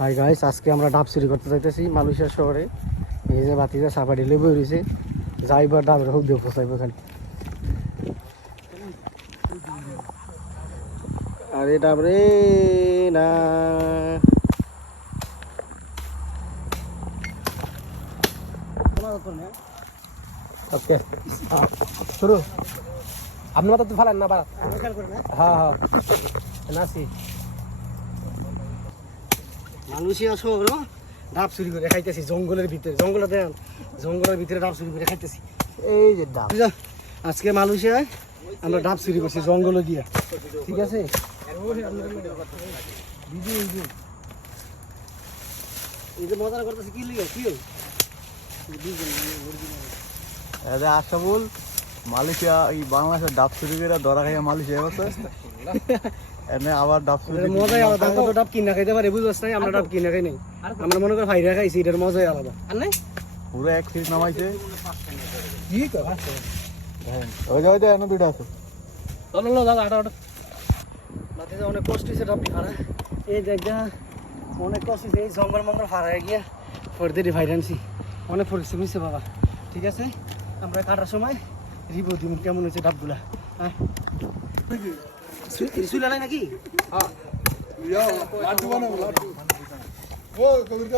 Hi guys, আজকে আমরা ডাব চুরি করতে যাইতেছি মালয়েশিয়া শহরে। এই যে বাতিতে সাপাটি লেবু রয়েছে, যাইবার ডাবের হোক দিয়ে ফসাইব খালি। আরে ডাব রে না, ওকে শুরু। আপনি মাথা তো ফালেন না বাড়া। হ্যাঁ হ্যাঁ নাসি মালয়েশিয়া শহর ডাব চুরি করে খাইতেছি জঙ্গলের ভিতরে। জঙ্গলের ভিতরে ডাব চুরি করে খাইতেছি। এই যে ডাব, আজকে মালয়েশিয়ায় আমরা ডাব চুরি করছি জঙ্গলে গিয়া, ঠিক আছে? এই যে মজা করতেছি কি লিগে কি আশাবুল মালয়েশিয়া এই বাংলাদেশের ডাব চুরি করে ধরা খাইয়া মালয়েশিয়া বসে এনে আবার ডাব চুরি মজাই আলাদা। আমরা তো ডাব কিনা খাইতে পারি, বুঝছ নাই? আমরা ডাব কিনা খাই নাই, আমরা মনে করি ভাইরা খাইছি, এটার মজাই আলাদা। আর নাই পুরো এক ফিট নামাইছে। কি কথা ওই যে এনে দুইটা আছে। চলো দাদা আটা আটা বাতি অনেক কষ্ট হয়েছে ডাব ফাড়া। এই জায়গা অনেক কষ্ট হয়েছে, এই জঙ্গল মঙ্গল ফাড়ায় গিয়া ফর্দি ভাইরা আনছি। অনেক পরিশ্রম হয়েছে বাবা, ঠিক আছে? আমরা কাটার সময় রিভিউ দিব কেমন হয়েছে ডাবগুলা। হ্যাঁ চুলা নাই নাকি? লাড্ডু বানাবো লাড্ডু। ও কবির